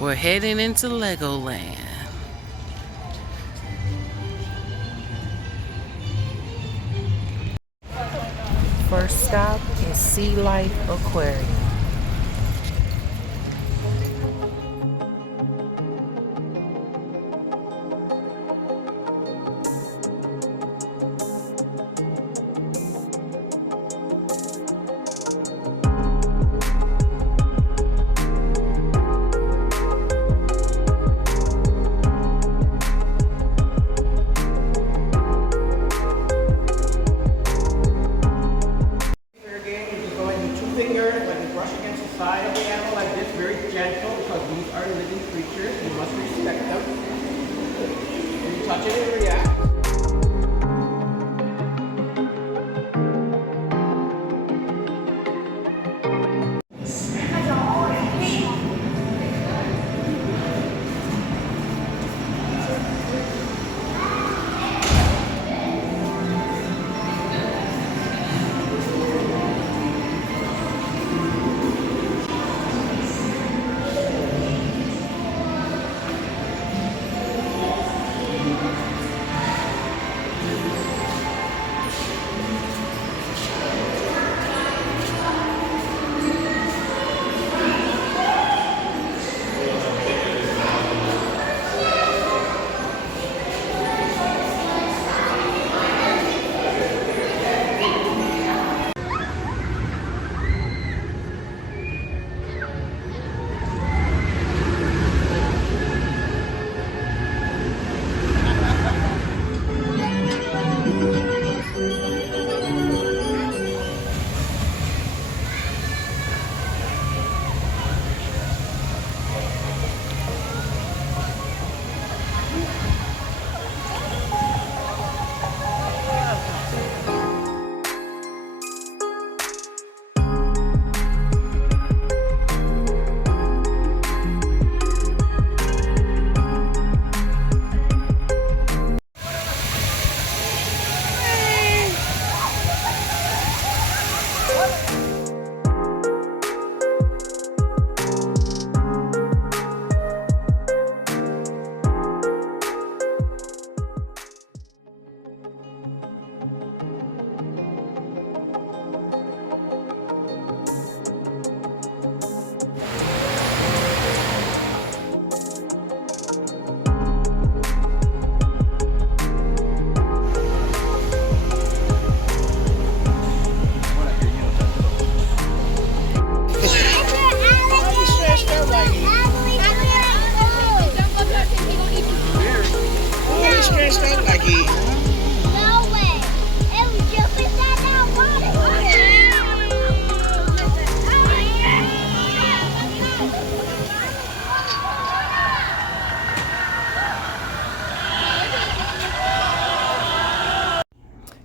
We're heading into Legoland. First stop is Sea Life Aquarium. Side of the animal like this, very gentle, because these are living creatures. You must respect them. When you touch it, it reacts.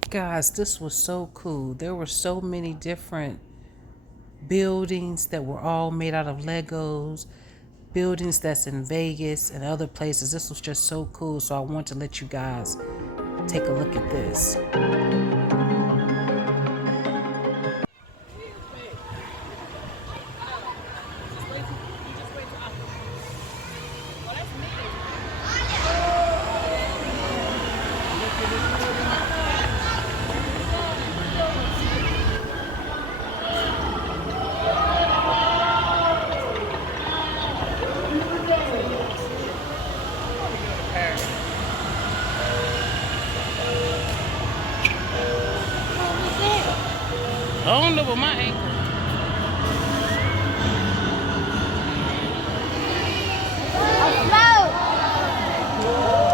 Guys, this was so cool. There were so many different buildings that were all made out of Legos, buildings that's in Vegas and other places. This was just so cool. So I want to let you guys take a look at this. I don't know about my ankle.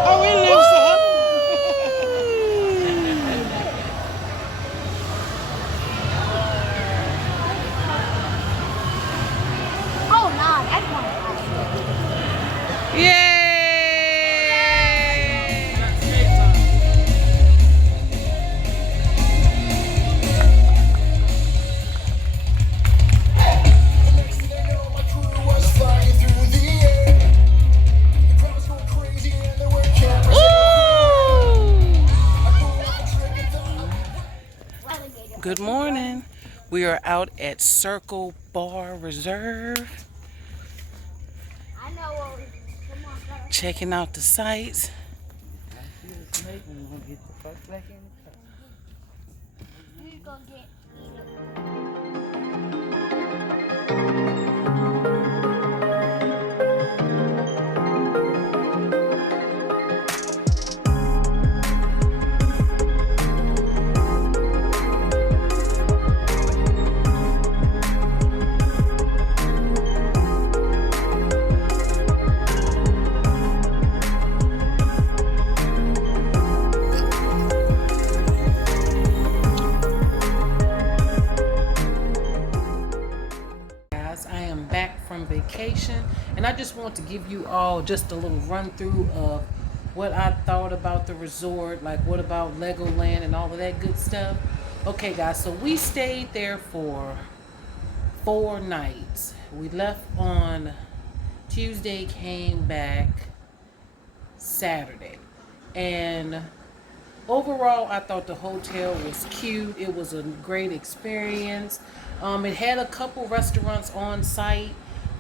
Oh, we live so. Oh, no, that's one. Yay! Good morning. We are out at Circle Bar Reserve. I know Checking out the sights. We're gonna get Guys, I am back from vacation and I just want to give you all just a little run through of what I thought about the resort, like what about Legoland and all of that good stuff. Okay guys, so we stayed there for 4 nights. We left on Tuesday, came back Saturday. And overall, I thought the hotel was cute. It was a great experience. It had a couple restaurants on site.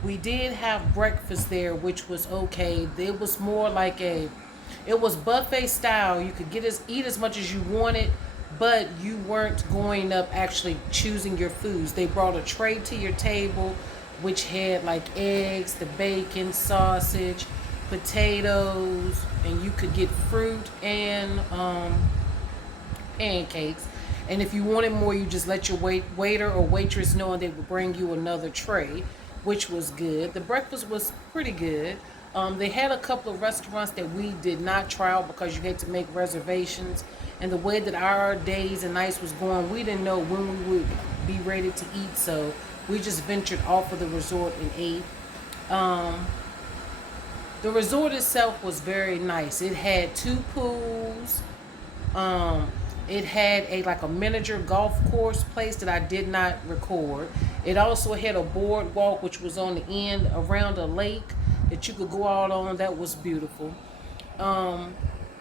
We did have breakfast there, which was okay. It was more like it was buffet style. You could eat as much as you wanted, but you weren't going up actually choosing your foods. They brought a tray to your table, which had like eggs, the bacon, sausage, potatoes, and you could get fruit and pancakes. And if you wanted more, you just let your waiter or waitress know, and they would bring you another tray, which was good. The breakfast was pretty good. They had a couple of restaurants that we did not try out because you had to make reservations. And the way that our days and nights was going, we didn't know when we would be ready to eat. So we just ventured off of the resort and ate. The resort itself was very nice. It had 2 pools. It had a miniature golf course place that I did not record. It also had a boardwalk which was on the end around a lake that you could go out on. That was beautiful.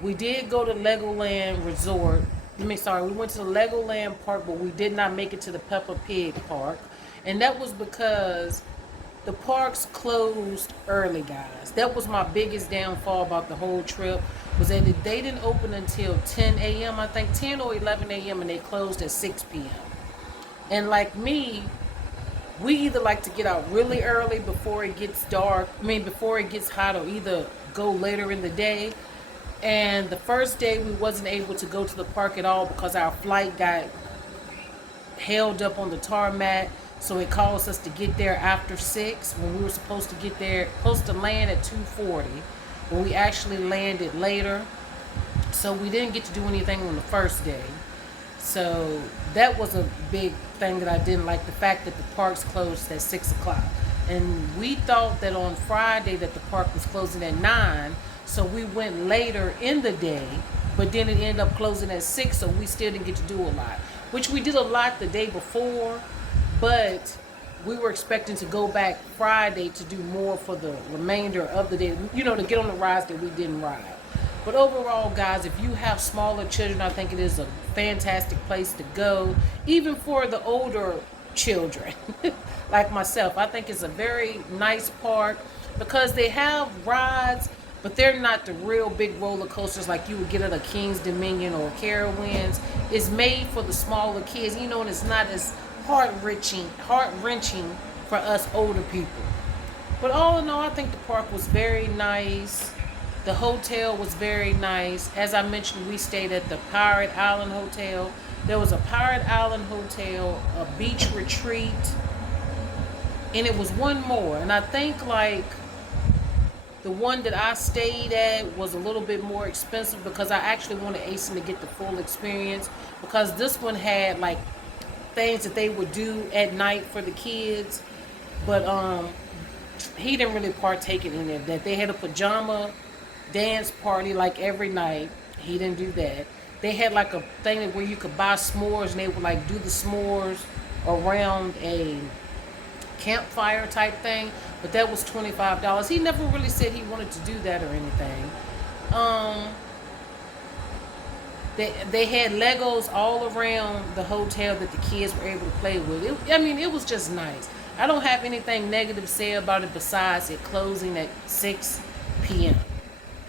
We did go to Legoland Resort. We went to the Legoland Park, but we did not make it to the Peppa Pig Park. And that was because the parks closed early, guys. That was my biggest downfall about the whole trip, was that they didn't open until 10 a.m., I think 10 or 11 a.m., and they closed at 6 p.m. And like me, we either like to get out really early before it gets dark, before it gets hot, or either go later in the day. And the first day we wasn't able to go to the park at all because our flight got held up on the tarmac. So it caused us to get there after 6 when we were supposed to land at 2:40. When we actually landed later. So we didn't get to do anything on the first day. So that was a big thing that I didn't like, the fact that the parks closed at 6 o'clock. And we thought that on Friday that the park was closing at 9. So we went later in the day, but then it ended up closing at 6, so we still didn't get to do a lot. Which we did a lot the day before. But we were expecting to go back Friday to do more for the remainder of the day, to get on the rides that we didn't ride. But overall, guys, if you have smaller children, I think it is a fantastic place to go, even for the older children, like myself. I think it's a very nice park because they have rides, but they're not the real big roller coasters like you would get at a King's Dominion or Carowinds. It's made for the smaller kids, and it's not as heart-wrenching for us older people. But all in all, I think the park was very nice. The hotel was very nice. As I mentioned, we stayed at the Pirate Island Hotel. There was a Pirate Island Hotel, a beach retreat, and it was one more. And I think the one that I stayed at was a little bit more expensive because I actually wanted Asen to get the full experience, because this one had things that they would do at night for the kids, but he didn't really partake in any of that. They had a pajama dance party every night. He didn't do that. They had a thing where you could buy s'mores, and they would do the s'mores around a campfire type thing, but that was $25. He never really said he wanted to do that or anything. They had Legos all around the hotel that the kids were able to play with. It was just nice. I don't have anything negative to say about it besides it closing at 6 p.m.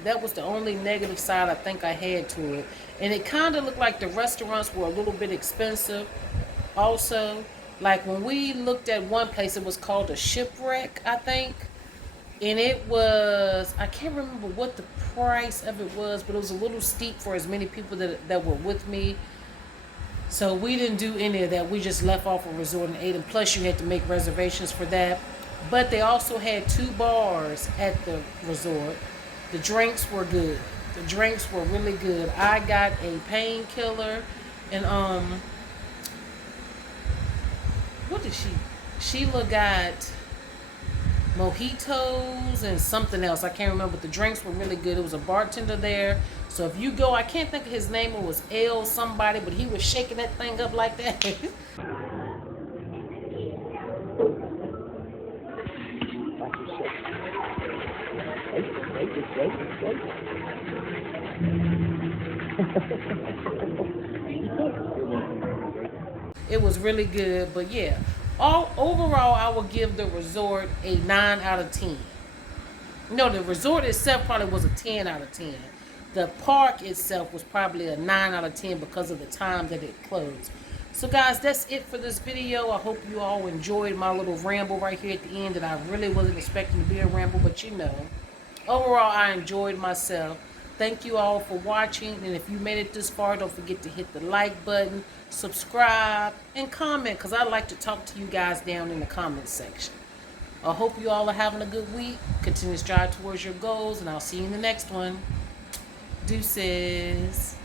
That was the only negative side I think I had to it. And it kind of looked like the restaurants were a little bit expensive also. Like when we looked at one place, it was called a Shipwreck, I think. And it was, I can't remember what the price of it was, but it was a little steep for as many people that were with me. So we didn't do any of that. We just left off a resort and ate. And plus, you had to make reservations for that. But they also had 2 bars at the resort. The drinks were good. The drinks were really good. I got a painkiller, and what did she? Sheila got mojitos and something else. I can't remember, but the drinks were really good. It was a bartender there. So if you go, I can't think of his name. It was L somebody, but he was shaking that thing up like that. It was really good, but yeah. Overall, I would give the resort a 9 out of 10. No, the resort itself probably was a 10 out of 10. The park itself was probably a 9 out of 10 because of the time that it closed. So guys, that's it for this video. I hope you all enjoyed my little ramble right here at the end, that I really wasn't expecting to be a ramble, but you know. Overall, I enjoyed myself. Thank you all for watching, and if you made it this far, don't forget to hit the like button, subscribe, and comment, because I like to talk to you guys down in the comment section. I hope you all are having a good week. Continue to strive towards your goals, and I'll see you in the next one. Deuces.